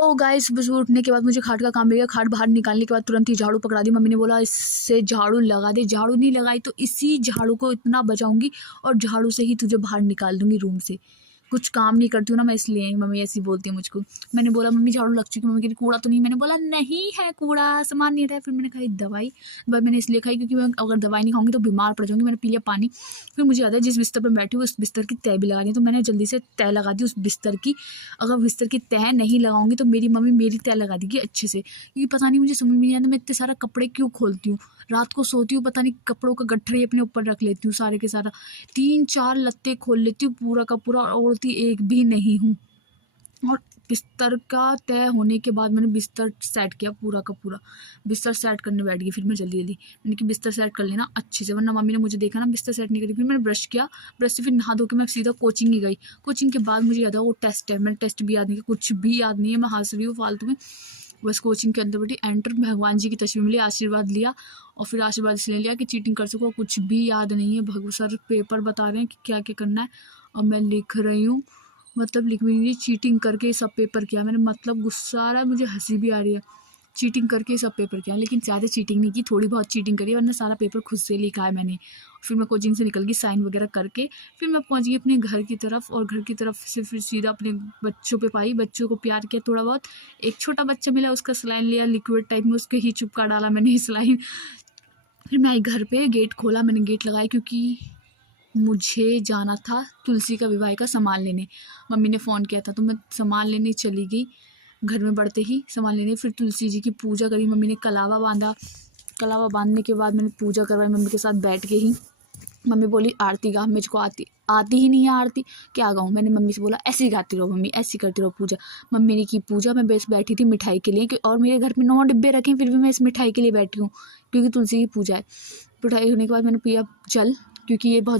तो गाइस सुबह सुबह उठने के बाद मुझे खाट का काम मिल गया। खाट बाहर निकालने के बाद तुरंत ही झाड़ू पकड़ा दी। मम्मी ने बोला इससे झाड़ू लगा दे, झाड़ू नहीं लगाई तो इसी झाड़ू को इतना बचाऊंगी और झाड़ू से ही तुझे बाहर निकाल दूंगी रूम से। कुछ काम नहीं करती हूँ ना मैं, इसलिए मम्मी ऐसी बोलती है मुझको। मैंने बोला मम्मी झाड़ू लग चुकी। मम्मी कह रही कूड़ा तो नहीं। मैंने बोला नहीं है कूड़ा, सामान नहीं रहा। फिर मैंने खाई दवाई। दवाई मैंने इसलिए खाई क्योंकि मैं अगर दवाई नहीं खाऊंगी तो बीमार पड़ जाऊंगी। मैंने पी लिया पानी। फिर मुझे याद है जिस बिस्तर पर बैठी हूँ उस बिस्तर की तह भी लगानी है, तो मैंने जल्दी से तह लगा दी उस बिस्तर की। अगर बिस्तर की तह नहीं लगाऊंगी तो मेरी मम्मी मेरी तह लगा देगी अच्छे से, क्योंकि पता नहीं मुझे समझ में नहीं आता मैं इतने सारा कपड़े क्यों खोलती हूँ। रात को सोती हूँ पता नहीं कपड़ों का गट्ठर ही अपने ऊपर रख लेती हूँ सारे के सारा। 3-4 लत्ते खोल लेती हूँ पूरा का पूरा, और ओढ़ती एक भी नहीं हूँ। और बिस्तर का तय होने के बाद मैंने बिस्तर सेट किया पूरा का पूरा। बिस्तर सेट करने बैठ गई फिर मैं जल्दी जल्दी। मैंने कि बिस्तर सेट कर लेना अच्छे से, वरना मम्मी ने मुझे देखा ना बिस्तर सेट नहीं करी। फिर मैंने ब्रश किया, ब्रश से फिर नहा धो के मैं सीधा कोचिंग ही गई। कोचिंग के बाद मुझे याद है वो टेस्ट है, मैंने टेस्ट भी याद नहीं किया, कुछ भी याद नहीं है, मैं हंस रही हूँ फालतू में। बस कोचिंग के अंदर बैठी, एंटर, भगवान जी की तस्वीर मिली, आशीर्वाद लिया और फिर आशीर्वाद इसलिए लिया कि चीटिंग कर सको। कुछ भी याद नहीं है, भगवान सर पेपर बता रहे हैं कि क्या क्या करना है और मैं लिख रही हूँ। मतलब लिख भी नहीं, चीटिंग करके सब पेपर किया मैंने। मतलब गुस्सा आ रहा है मुझे, हंसी भी आ रही है। चीटिंग करके सब पेपर किया, लेकिन ज़्यादा चीटिंग नहीं की, थोड़ी बहुत चीटिंग करी, वरना सारा पेपर खुद से लिखा है मैंने। फिर मैं कोचिंग से निकल गई साइन वगैरह करके। फिर मैं पहुंच गई अपने घर की तरफ, और घर की तरफ से फिर सीधा अपने बच्चों पे पाई। बच्चों को प्यार किया थोड़ा बहुत। एक छोटा बच्चा मिला, उसका सलाइन लिया लिक्विड टाइप में, उसके ही चुपका डाला मैंने सलाइन। फिर मैं आई घर पे, गेट खोला मैंने, गेट लगाया क्योंकि मुझे जाना था तुलसी का विवाह का सामान लेने। मम्मी ने फ़ोन किया था तो मैं सामान लेने चली गई। घर में बढ़ते ही सामान लेने, फिर तुलसी जी की पूजा करी। मम्मी ने कलावा बांधा। कलावा बांधने के बाद मैंने पूजा करवाई मम्मी के साथ बैठ के ही। मम्मी बोली आरती गा, मुझको आती ही नहीं है आरती, क्या गाऊँ। मैंने मम्मी से बोला ऐसे ही गाती रहो मम्मी, ऐसे ही करती रहो पूजा। मम्मी ने की पूजा, मैं बस बैठी थी मिठाई के लिए, और मेरे घर में 9 डिब्बे रखे, फिर भी मैं इस मिठाई के लिए बैठी हूँ क्योंकि तुलसी की पूजा है। मिठाई होने के बाद मैंने पिया जल, क्योंकि ये बहुत